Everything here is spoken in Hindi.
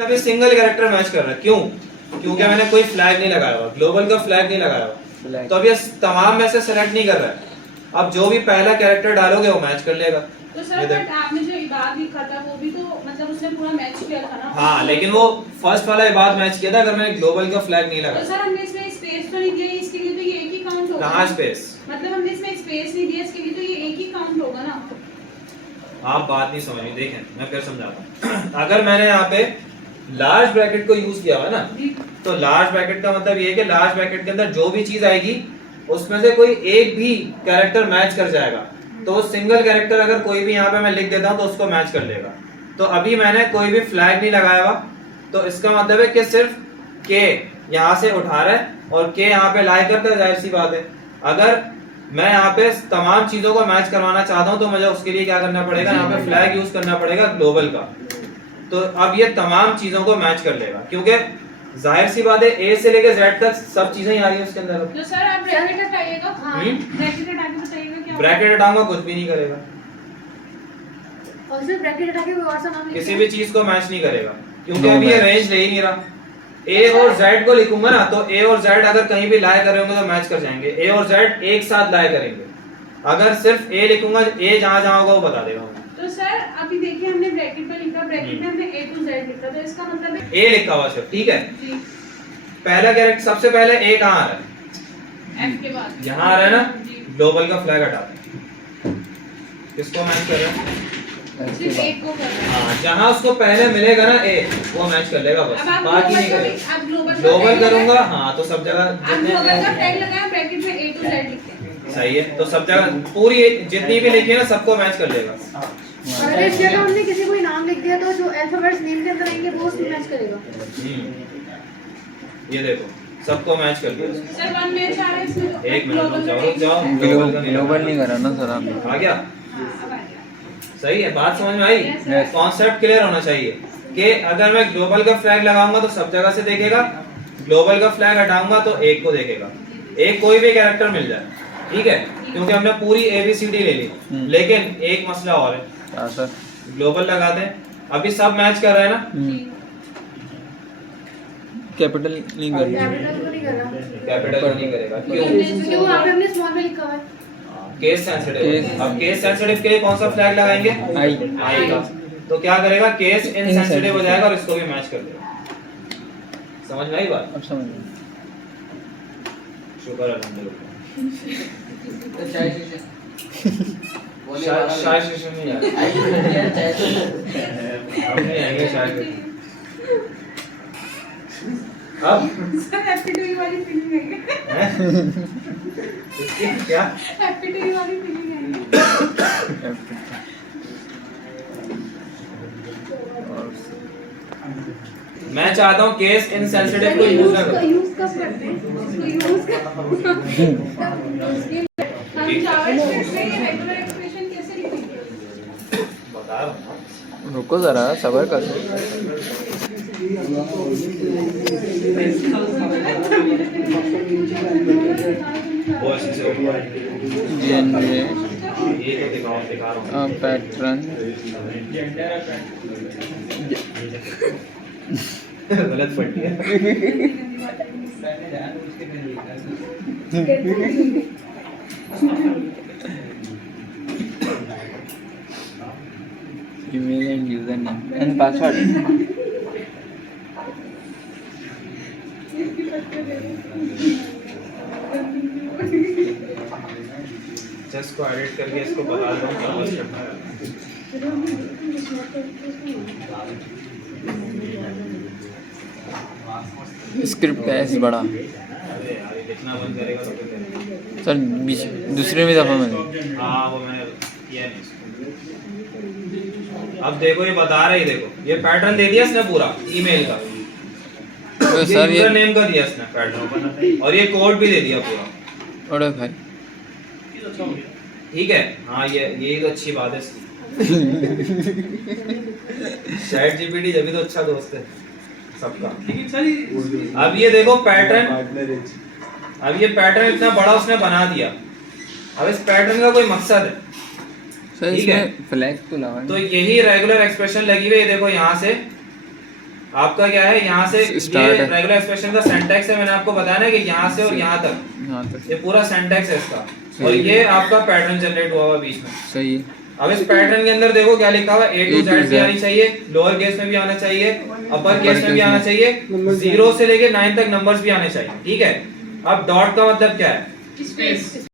अभी सिंगल कैरेक्टर मैच कर रहा है, क्यों? क्योंकि मैंने कोई फ्लैग नहीं लगाया हुआ, ग्लोबल का फ्लैग नहीं लगाया हुआ, तो अब ये तमाम में से सेलेक्ट नहीं कर रहा है। अब जो भी पहला कैरेक्टर डालोगे वो मैच कर लेगा। तो सर बट आपने जो इबाद लिखा था वो भी तो मतलब उसने पूरा मैच किया था ना। हाँ लेकिन वो फर्स्ट वाला इबाद मैच किया था अगर मैंने ग्लोबल का फ्लैग नहीं लगाया। तो सर हमने इसमें स्पेस तो नहीं दिया, इसके लिए तो ये एक ही काउंट होगा। कहाँ स्पेस? मतलब हमने इसमें स्पेस नहीं दिया, इसके लिए तो ये एक ही काउंट होगा ना। आप बात नहीं समझ रही, देखें मैं फिर समझाता हूँ। अगर मैंने यहाँ पे लार्ज ब्रैकेट को यूज किया हुआ ना, तो लार्ज ब्रैकेट का मतलब ये है कि लार्ज ब्रैकेट के अंदर जो भी चीज आएगी उसमें से कोई एक भी कैरेक्टर मैच कर जाएगा, तो सिंगल कैरेक्टर अगर कोई भी यहाँ पे मैं लिख देता हूँ तो उसको मैच कर लेगा। तो अभी मैंने कोई भी फ्लैग नहीं लगाया हुआ, तो इसका मतलब है कि सिर्फ के यहाँ से उठा रहा है और के यहाँ पे लाई करता है, जाहिर सी बात है। अगर मैं यहाँ पे तमाम चीजों को मैच करवाना चाहता हूँ तो मुझे उसके लिए क्या करना पड़ेगा, यहाँ पे फ्लैग यूज करना पड़ेगा ग्लोबल का। तो अब ये तमाम चीजों को मैच कर लेगा, क्योंकि जाहिर सी बात है ए से लेकर जेड तक सब चीजें ही आ रही है उसके अंदर। तो सर आप ब्रैकेट हटाइएगा। हां ब्रैकेट हटा के बताइएगा क्या। ब्रैकेट हटाऊंगा कुछ भी नहीं करेगा, और सिर्फ ब्रैकेट हटा के कोई और सा नाम किसी भी चीज को मैच नहीं करेगा, क्योंकि अभी ये रेंज ले ही नहीं रहा। ए और जेड को लिखूंगा ना, तो ए और जेड अगर कहीं भी लाए कर रहे होंगे तो मैच कर जाएंगे। ए और जेड एक साथ लाए करेंगे। अगर सिर्फ ए लिखूंगा, ए जहां जहां होगा वो बता देगा। तो सर अभी देखिए हमने ब्रैकेट में लिखा, ब्रैकेट में हमने ए टू जेड लिखा, तो इसका मतलब है ए लिखा हुआ सिर्फ, ठीक है जी। पहला कैरेक्टर सबसे पहले ए कहां आ रहा है? एफ के बाद यहां आ रहा है ना, ग्लोबल का फ्लैग हटाते हैं। किसको मैच कर रहा है? सिर्फ एक को कर रहा है। हां, जहां उसको पहले मिलेगा ना ए, वो मैच कर लेगा बस, बाकी नहीं करेगा। अब ग्लोबल करूंगा हां, तो सब जगह अब ग्लोबल का टैग लगाया, ब्रैकेट में ए टू जेड लिखते हैं। सही है, तो सब जगह पूरी जितनी भी लिखी है ना सबको मैच कर लेगा। अगर इस जगह हमने किसी कोई नाम लिख दिया तो जो अल्फाबेट्स नेम के अंदर आएंगे वो उसमें मैच करेगा। ये देखो सबको मैच कर दिया सर वन मैच आ रहा है इसमें। एक मिनट रुक जाओ, ग्लोबल नहीं करा ना सर आपने। आ गया? अब आ गया। सही है, बात समझ में आई? कॉन्सेप्ट क्लियर होना चाहिए कि अगर मैं ग्लोबल का फ्लैग लगाऊंगा तो सब जगह से देखेगा, ग्लोबल का फ्लैग हटाऊंगा तो एक को देखेगा। एक कोई भी कैरेक्टर मिल जाए, ठीक है, क्योंकि हमने पूरी एबीसीडी ले ली। लेकिन एक मसला और है, सर ग्लोबल लगाते हैं, अभी सब मैच कर रहे हैं ना, कैपिटल नहीं कर कैपिटल को नहीं कर रहा कैपिटल को नहीं करेगा। क्यों? क्योंकि वो आपने अपने स्मॉल में लिखा हुआ है। Case sensitive. अब केस सेंसिटिव के लिए कौन सा फ्लैग लगाएंगे? आई का। तो क्या करेगा, केस इनसेंसिटिव हो जाएगा और इसको भी मैच कर देगा। समझ में आई बात? अब समझ गए। शुक्र अल्हम्दुलिल्लाह। शायद सेशन में यार हम नहीं आएंगे शायद। अब सर हैप्पी टू यू वाली फीलिंग है इसकी क्या? हैप्पी टू यू वाली फीलिंग है। मैं चाहता हूँ केस इनसेंसिटिव को यूज ना करो। यूज कब करते हैं? उसको यूज हम जावा स्क्रिप्ट में ये रेगुलर एक्सप्रेशन कैसे लिखेंगे? बता रहा हूँ। रुको जरा सब्र करो। वो ऐसे से होगा। ये तो दिखा रहा हूँ। पैटर्न गलत पढ़ दिया। Email and user name and password. Just को एडिट करके इसको बता दो क्या बस करना है। स्क्रिप्ट का एस बड़ा अरे यार ये लिखना बंद करेगा तो फिर सर दूसरे में दफा में। हाँ वो मैंने किया नहीं इसको। अब देखो ये बता रही, देखो ये पैटर्न दे दिया इसने पूरा ईमेल का। तो ये सर यूजर नेम का दिया इसने पैटर्न और ये कोड भी दे दिया पूरा। अरे भाई ठीक है, हाँ ये तो अच्छी बात है चैट जीपीटी जब भी तो अच्छा दोस्त है सबका। अब ये देखो पैटर्न, अब ये पैटर्न इतना बड़ा उसने बना दिया। अब इस पैटर्न का कोई मकसद है, सर ठीक है? इसमें फ्लैग तो लगा तो यही रेगुलर एक्सप्रेशन लगी हुई है। देखो यहाँ से आपका क्या है यहाँ से ये Start है। रेगुलर एक्सप्रेशन का सिंटैक्स है, मैंने आपको बताया ना कि यहाँ से और यहाँ तक यहाँ तक ये पूरा सिंटैक्स है इसका, और ये आपका पैटर्न जनरेट हुआ हुआ बीच में। सही है। अब इस पैटर्न के अंदर देखो क्या लिखा हुआ है, A to Z भी आनी चाहिए, लोअर केस में भी आना चाहिए, अपर केस में भी आना चाहिए, 0 से लेके 9 तक नंबर्स भी आने चाहिए, ठीक है। अब डॉट का मतलब क्या है? स्पेस